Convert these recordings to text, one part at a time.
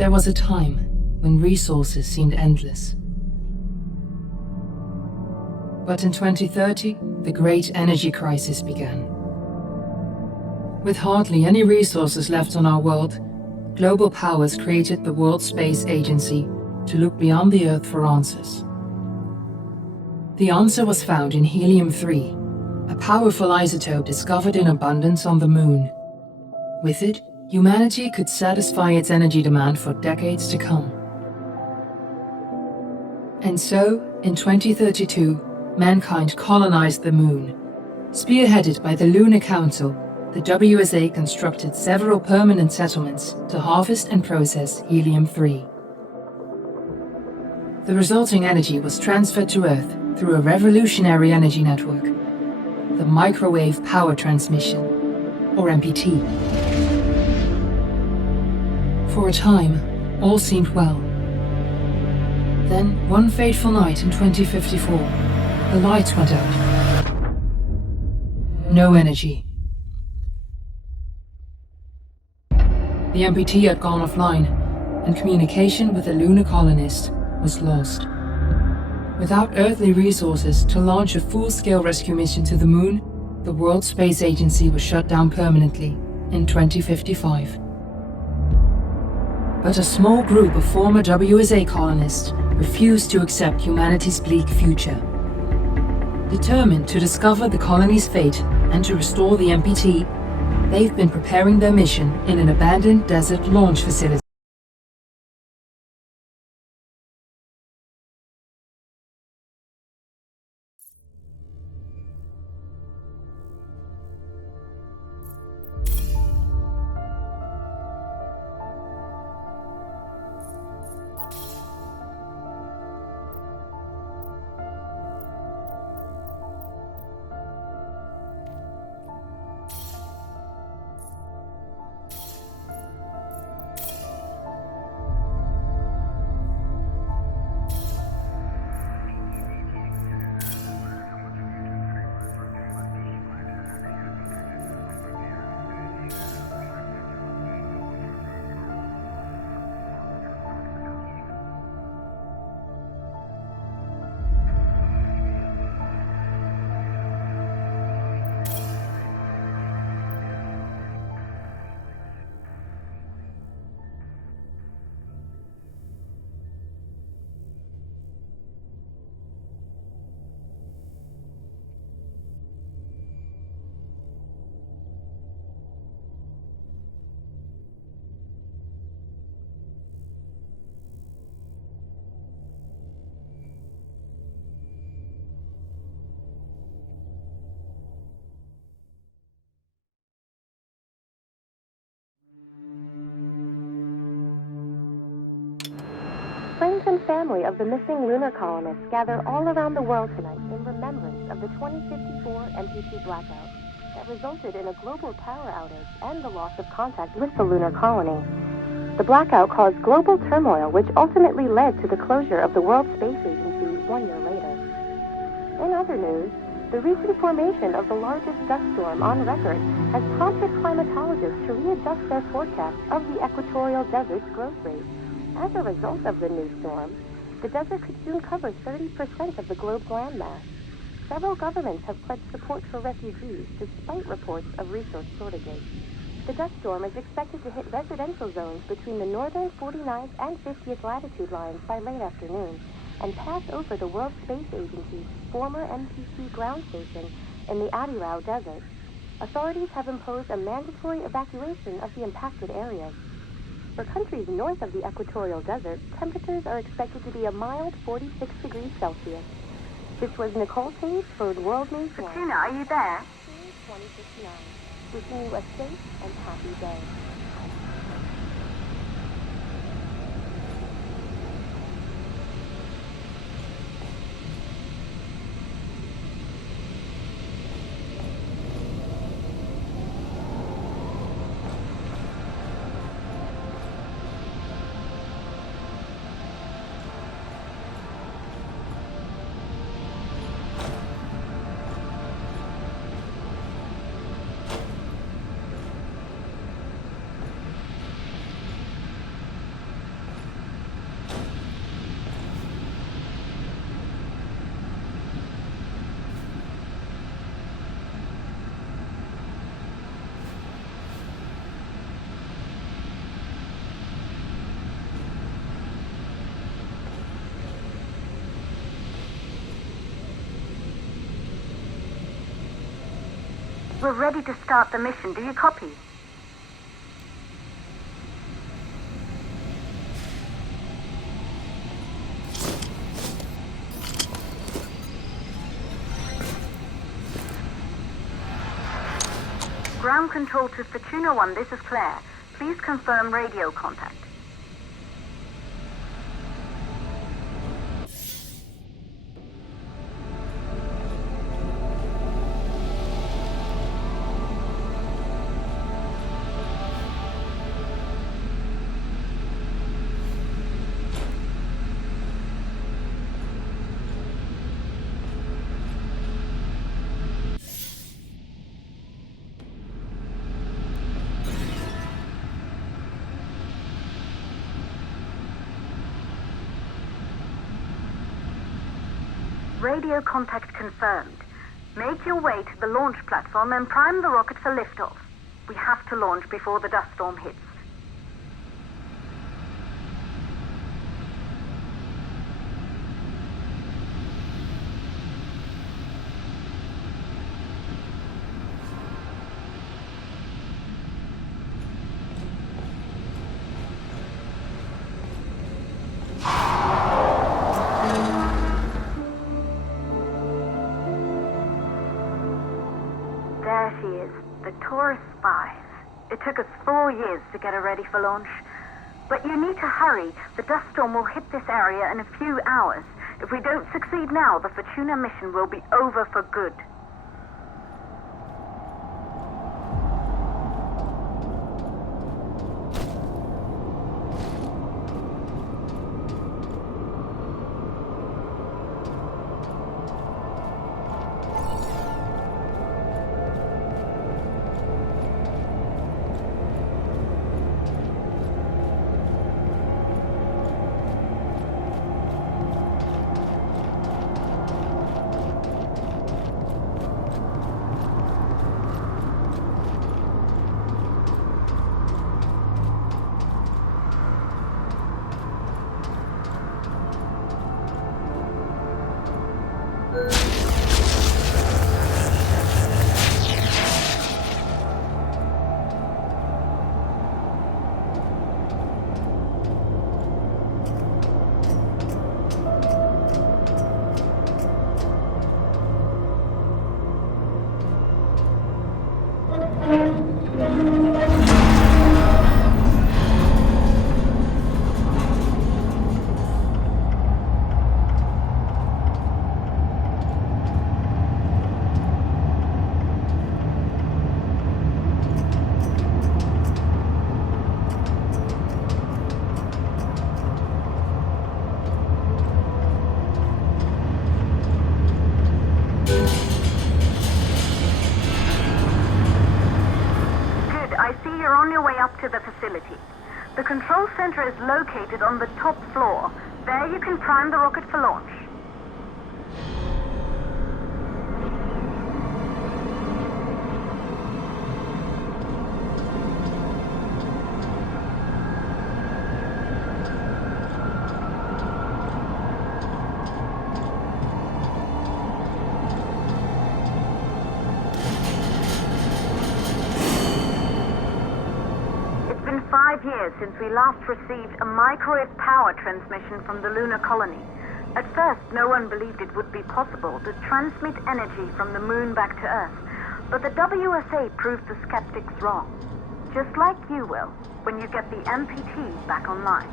There was a time when resources seemed endless. But in 2030, the great energy crisis began. With hardly any resources left on our world, global powers created the World Space Agency to look beyond the Earth for answers. The answer was found in helium-3, a powerful isotope discovered in abundance on the Moon. With it, humanity could satisfy its energy demand for decades to come. And so, in 2032, mankind colonized the Moon. Spearheaded by the Lunar Council, the WSA constructed several permanent settlements to harvest and process helium-3. The resulting energy was transferred to Earth through a revolutionary energy network, the Microwave Power Transmission, or MPT. For a time, all seemed well. Then, one fateful night in 2054, the lights went out. No energy. The MPT had gone offline, and communication with the lunar colonist was lost. Without earthly resources to launch a full-scale rescue mission to the Moon, the World Space Agency was shut down permanently in 2055. But a small group of former WSA colonists refused to accept humanity's bleak future. Determined to discover the colony's fate and to restore the MPT, they've been preparing their mission in an abandoned desert launch facility. Friends and family of the missing lunar colonists gather all around the world tonight in remembrance of the 2054 MPT blackout that resulted in a global power outage and the loss of contact with the lunar colony. The blackout caused global turmoil, which ultimately led to the closure of the World Space Agency 1 year later. In other news, the recent formation of the largest dust storm on record has prompted climatologists to readjust their forecast of the equatorial desert's growth rate. As a result of the new storm, the desert could soon cover 30% of the globe's landmass. Several governments have pledged support for refugees despite reports of resource shortages. The dust storm is expected to hit residential zones between the northern 49th and 50th latitude lines by late afternoon and pass over the World Space Agency's former MPT ground station in the Adirau Desert. Authorities have imposed a mandatory evacuation of the impacted areas. For countries north of the equatorial desert, temperatures are expected to be a mild 46 degrees Celsius. This was Nicole Page for World News One. Bettina, are you there? 2059. Wishing you a safe and happy day. We're ready to start the mission. Do you copy? Ground control to Fortuna 1, this is Claire. Please confirm radio contact. Radio contact confirmed. Make your way to the launch platform and prime the rocket for liftoff. We have to launch before the dust storm hits. There she is, the tourist spies. It took us 4 years to get her ready for launch. But you need to hurry. The dust storm will hit this area in a few hours. If we don't succeed now, the Fortuna mission will be over for good. To the facility. The control center is located on the top floor. There you can prime the rocket for launch. It's been 5 years since we last received a microwave power transmission from the lunar colony. At first, no one believed it would be possible to transmit energy from the moon back to Earth, but the WSA proved the skeptics wrong. Just like you will, when you get the MPT back online.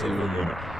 Lunar.